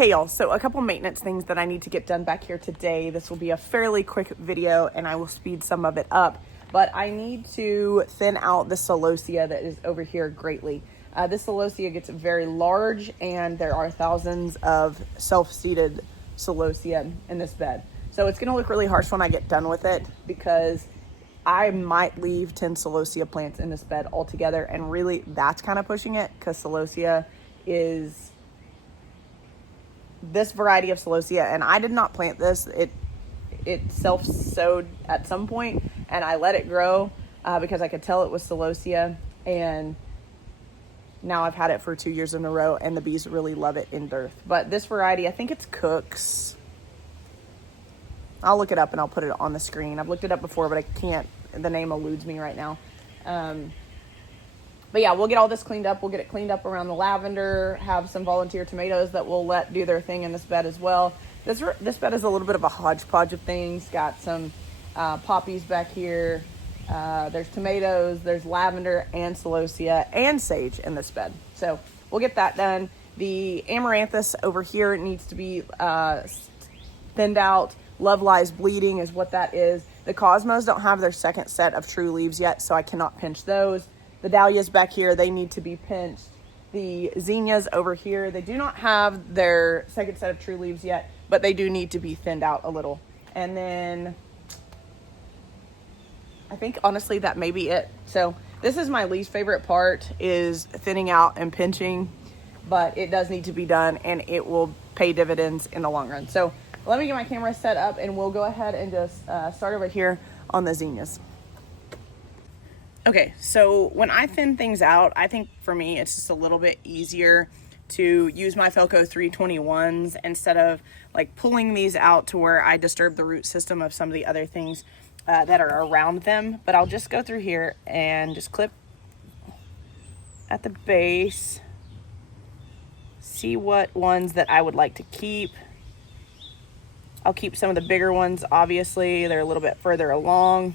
Hey y'all, so a couple maintenance things that I need to get done back here today. This will be a fairly quick video and I will speed some of it up, but I need to thin out the celosia that is over here greatly. This celosia gets very large and there are thousands of self-seeded celosia in this bed. So it's gonna look really harsh when I get done with it because I might leave 10 celosia plants in this bed altogether, and really that's kind of pushing it because celosia is this variety of celosia, and I did not plant this. It self-sowed at some point and I let it grow because I could tell it was celosia, and now I've had it for 2 years in a row and the bees really love it in dearth. But this variety, I think it's Cook's. I'll look it up and I'll put it on the screen. I've looked it up before, but I can't, the name eludes me right now. But yeah, we'll get all this cleaned up. We'll get it cleaned up around the lavender, have some volunteer tomatoes that we'll let do their thing in this bed as well. This bed is a little bit of a hodgepodge of things. Got some poppies back here. There's tomatoes, there's lavender and celosia and sage in this bed. So we'll get that done. The amaranthus over here needs to be thinned out. Love Lies Bleeding is what that is. The cosmos don't have their second set of true leaves yet, so I cannot pinch those. The dahlias back here, they need to be pinched. The zinnias over here, they do not have their second set of true leaves yet, but they do need to be thinned out a little. And then I think honestly that may be it. So this is my least favorite part, is thinning out and pinching, but it does need to be done and it will pay dividends in the long run. So let me get my camera set up and we'll go ahead and just start over here on the zinnias. Okay, so when I thin things out, I think for me it's just a little bit easier to use my Felco 321s instead of like pulling these out to where I disturb the root system of some of the other things that are around them. But I'll just go through here and just clip at the base, see what ones that I would like to keep. I'll keep some of the bigger ones, obviously, they're a little bit further along.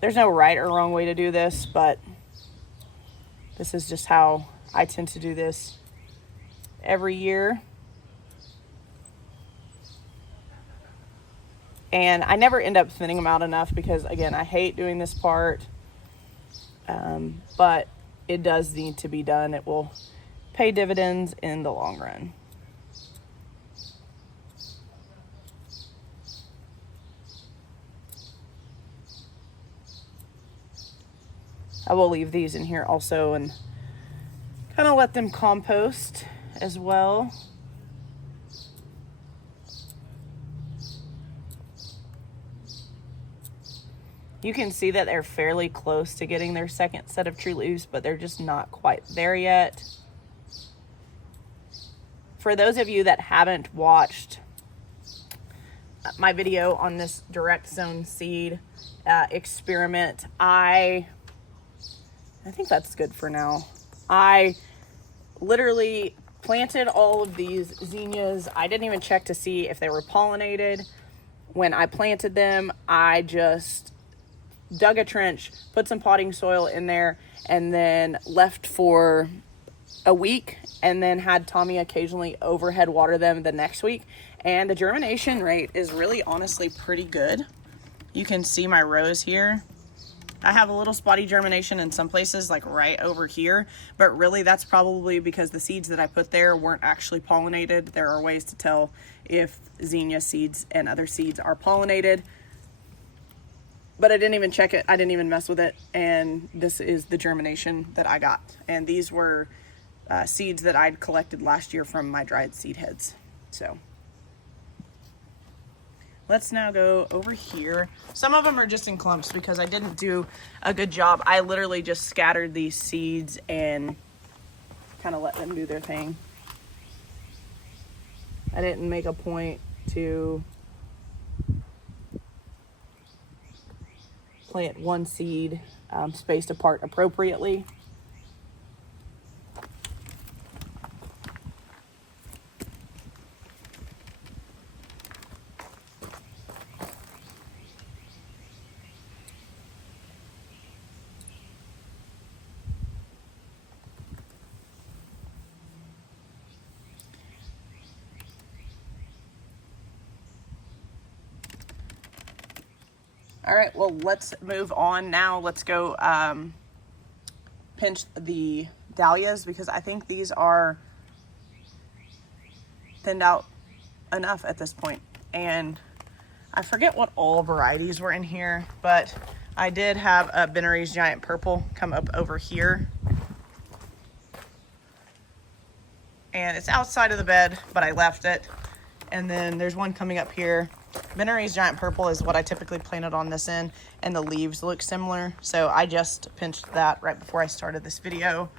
There's no right or wrong way to do this, but this is just how I tend to do this every year. And I never end up thinning them out enough because, again, I hate doing this part, but it does need to be done. It will pay dividends in the long run. I will leave these in here also and kind of let them compost as well. You can see that they're fairly close to getting their second set of true leaves, but they're just not quite there yet. For those of you that haven't watched my video on this direct sown seed experiment, I think that's good for now. I literally planted all of these zinnias. I didn't even check to see if they were pollinated. When I planted them, I just dug a trench, put some potting soil in there, and then left for a week, and then had Tommy occasionally overhead water them the next week. And the germination rate is really honestly pretty good. You can see my rows here. I have a little spotty germination in some places, like right over here, but really that's probably because the seeds that I put there weren't actually pollinated. There are ways to tell if zinnia seeds and other seeds are pollinated, but I didn't even check it. I didn't even mess with it. And this is the germination that I got. And these were seeds that I'd collected last year from my dried seed heads. So let's now go over here. Some of them are just in clumps because I didn't do a good job. I literally just scattered these seeds and kind of let them do their thing. I didn't make a point to plant one seed spaced apart appropriately. All right, well, let's move on now. Let's go pinch the dahlias, because I think these are thinned out enough at this point. And I forget what all varieties were in here, but I did have a Benary's Giant Purple come up over here. And it's outside of the bed, but I left it. And then there's one coming up here. Benary's Giant Purple is what I typically planted on this end, and the leaves look similar. So I just pinched that right before I started this video.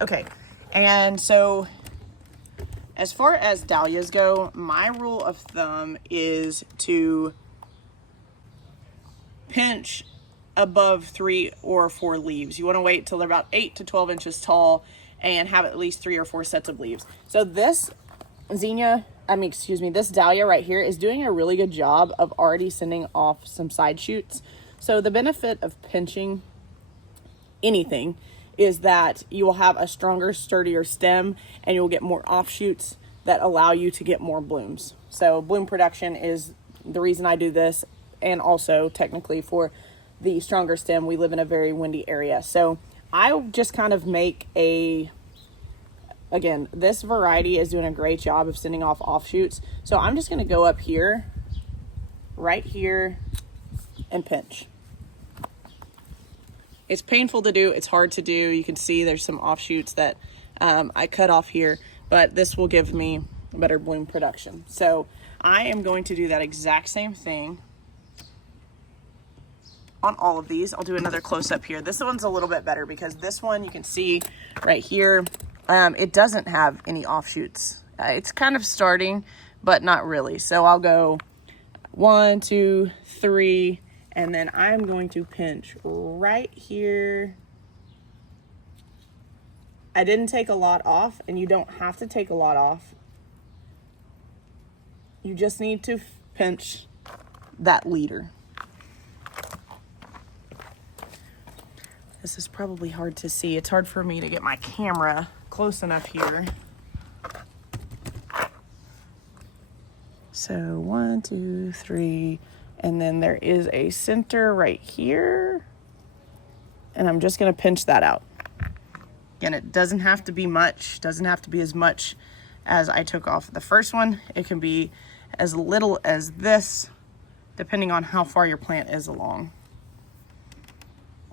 Okay, and so as far as dahlias go, my rule of thumb is to pinch above 3 or 4 leaves. You want to wait till they're about 8 to 12 inches tall and have at least 3 or 4 sets of leaves. So this this dahlia right here is doing a really good job of already sending off some side shoots. So the benefit of pinching anything is that you will have a stronger, sturdier stem, and you'll get more offshoots that allow you to get more blooms. So bloom production is the reason I do this, and also technically for the stronger stem, we live in a very windy area. So I just kind of make again, this variety is doing a great job of sending off offshoots. So I'm just gonna go up here, right here, and pinch. It's painful to do, it's hard to do. You can see there's some offshoots that I cut off here, but this will give me better bloom production. So I am going to do that exact same thing on all of these. I'll do another close up here. This one's a little bit better because this one you can see right here, it doesn't have any offshoots. It's kind of starting, but not really. So I'll go 1, 2, 3, and then I'm going to pinch right here. I didn't take a lot off, and you don't have to take a lot off. You just need to pinch that leader. This is probably hard to see. It's hard for me to get my camera close enough here. So 1, 2, 3, and then there is a center right here, and I'm just gonna pinch that out. Again, it doesn't have to be much, doesn't have to be as much as I took off the first one. It can be as little as this, depending on how far your plant is along.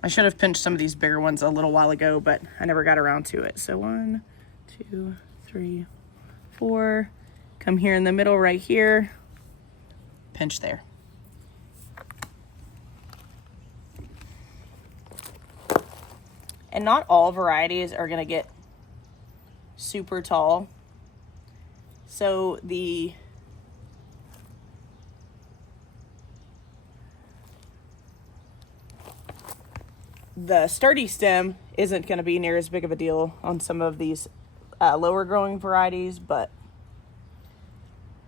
I should have pinched some of these bigger ones a little while ago, but I never got around to it. So 1, 2, 3, 4. Come here in the middle right here, pinch there. And not all varieties are gonna get super tall. So the sturdy stem isn't going to be near as big of a deal on some of these lower growing varieties, but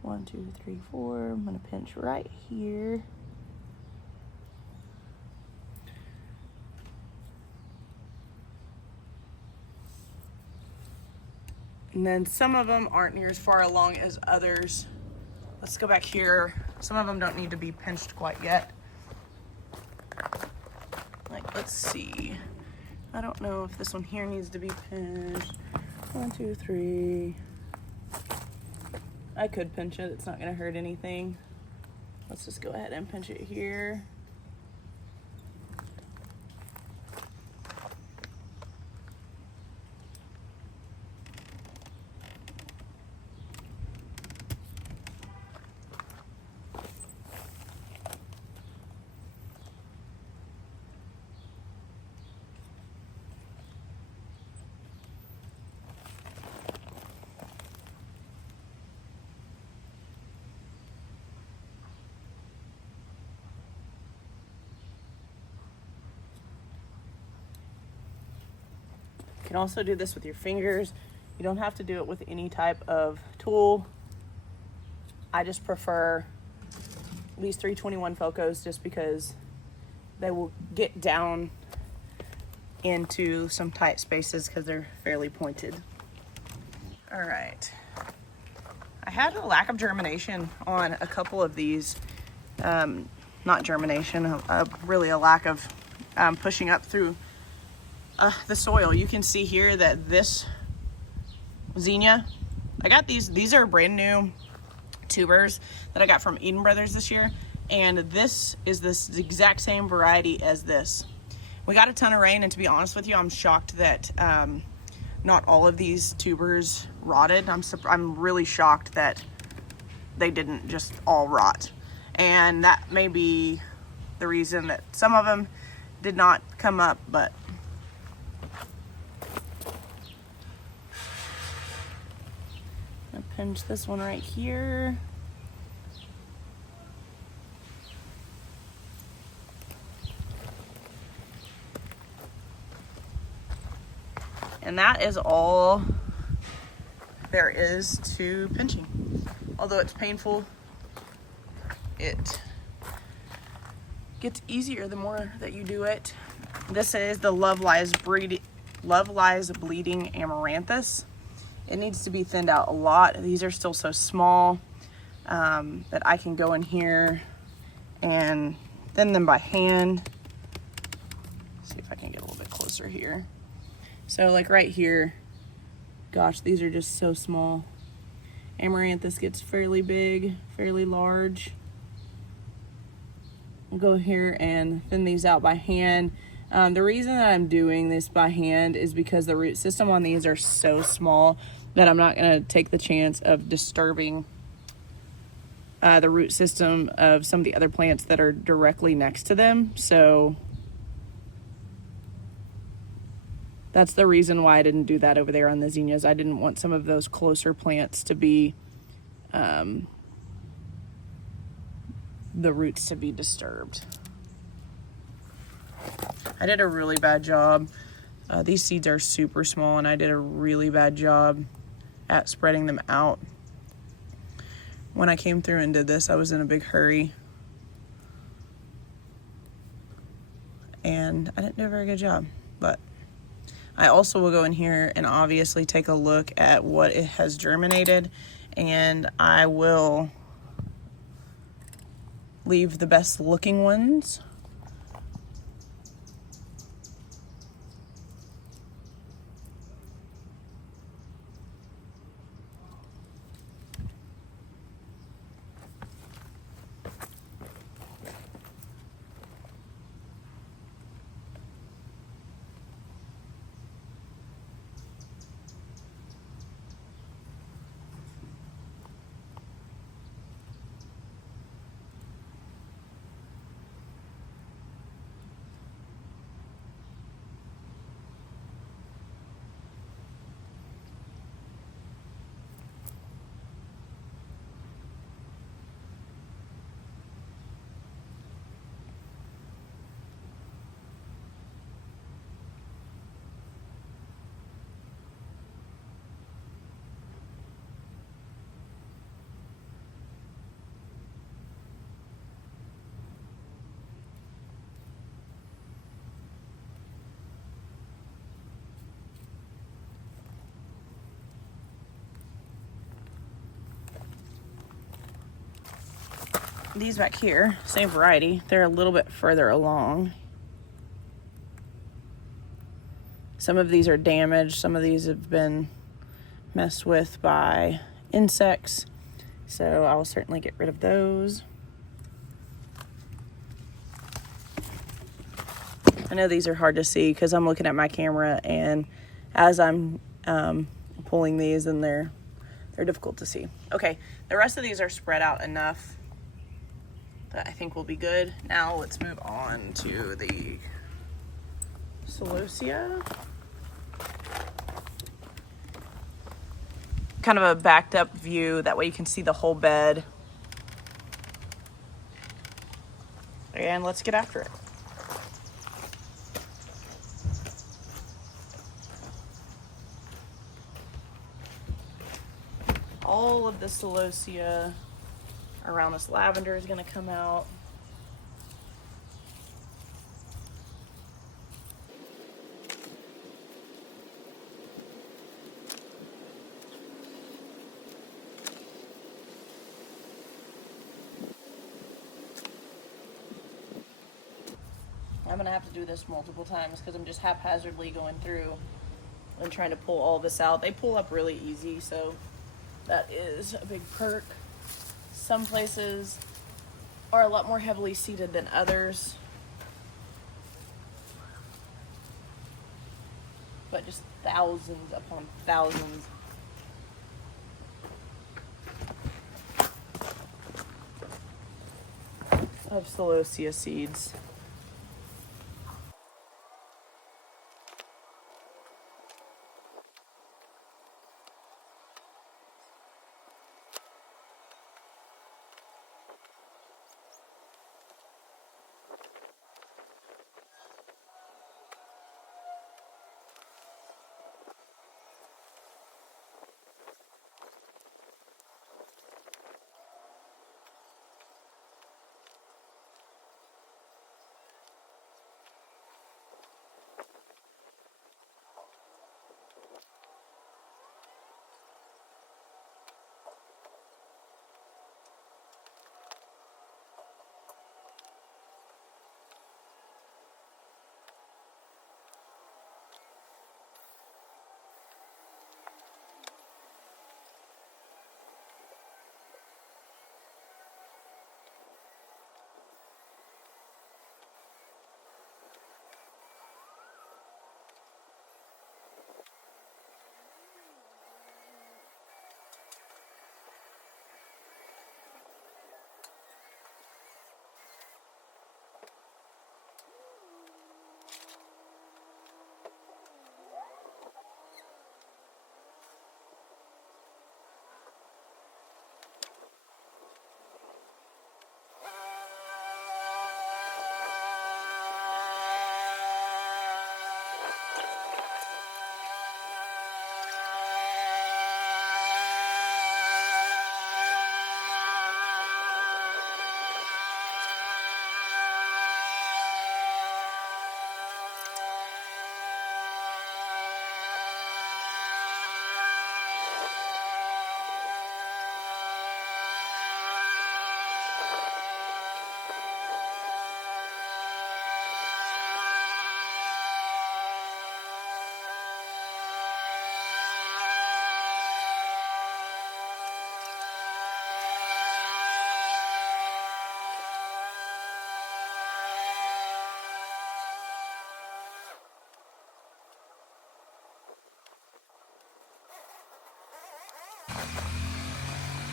1, 2, 3, 4, I'm going to pinch right here. And then some of them aren't near as far along as others. Let's go back here. Some of them don't need to be pinched quite yet. Like, let's see. I don't know if this one here needs to be pinched. 1, 2, 3. I could pinch it. It's not going to hurt anything. Let's just go ahead and pinch it here. You can also do this with your fingers. You don't have to do it with any type of tool. I just prefer these 321 Felcos just because they will get down into some tight spaces because they're fairly pointed. All right. I had a lack of germination on a couple of these not germination, really a lack of pushing up through the soil. You can see here that this zinnia, I got these are brand new tubers that I got from Eden Brothers this year, and this is this exact same variety as this. We got a ton of rain, and to be honest with you, I'm shocked that not all of these tubers rotted. I'm really shocked that they didn't just all rot, and that may be the reason that some of them did not come up. But I'm gonna pinch this one right here. And that is all there is to pinching. Although it's painful, it gets easier the more that you do it. This is the Love Lies Bleeding Amaranthus. It needs to be thinned out a lot. These are still so small that I can go in here and thin them by hand. Let's see if I can get a little bit closer here. So like right here, gosh, these are just so small. Amaranthus gets fairly big, fairly large. I'll go here and thin these out by hand. The reason that I'm doing this by hand is because the root system on these are so small that I'm not gonna take the chance of disturbing the root system of some of the other plants that are directly next to them. So that's the reason why I didn't do that over there on the zinnias. I didn't want some of those closer plants to be, the roots to be disturbed. I did a really bad job. These seeds are super small, and I did a really bad job at spreading them out. When I came through and did this, I was in a big hurry, and I didn't do a very good job. But I also will go in here and obviously take a look at what it has germinated, and I will leave the best looking ones. These back here, same variety, they're a little bit further along. Some of these are damaged, some of these have been messed with by insects, so I will certainly get rid of those. I know these are hard to see because I'm looking at my camera, and as I'm pulling these, and they're difficult to see. Okay, the rest of these are spread out enough that I think will be good. Now let's move on to the celosia. Kind of a backed up view, that way you can see the whole bed. And let's get after it. All of the celosia around this lavender is going to come out. I'm gonna have to do this multiple times because I'm just haphazardly going through and trying to pull all this out. They pull up really easy, so that is a big perk. Some places are a lot more heavily seeded than others, but just thousands upon thousands of celosia seeds.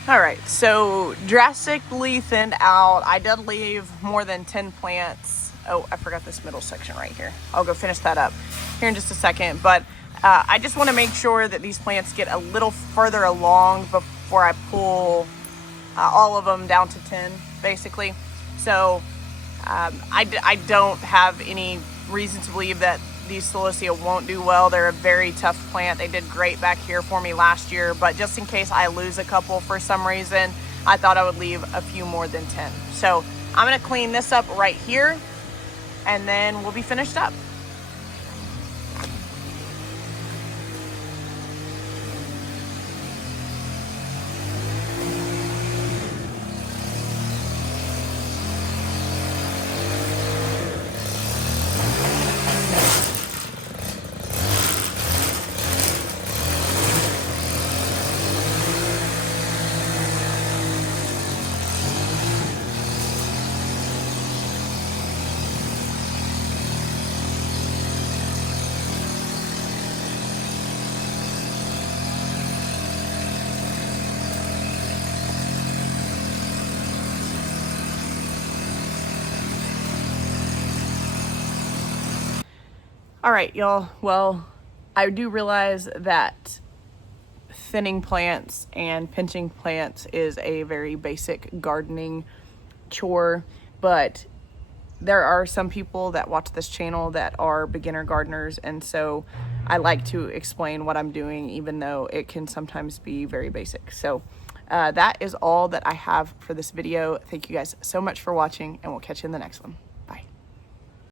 All right, so drastically thinned out. I did leave more than 10 plants. Oh, I forgot this middle section right here. I'll go finish that up here in just a second. But I just want to make sure that these plants get a little further along before I pull all of them down to 10, basically. So I don't have any reason to believe that these celosia won't do well. They're a very tough plant. They did great back here for me last year, but just in case I lose a couple for some reason, I thought I would leave a few more than 10. So I'm gonna clean this up right here and then we'll be finished up. All right, y'all. Well, I do realize that thinning plants and pinching plants is a very basic gardening chore, but there are some people that watch this channel that are beginner gardeners, and so I like to explain what I'm doing, even though it can sometimes be very basic. So that is all that I have for this video. Thank you guys so much for watching, and we'll catch you in the next one.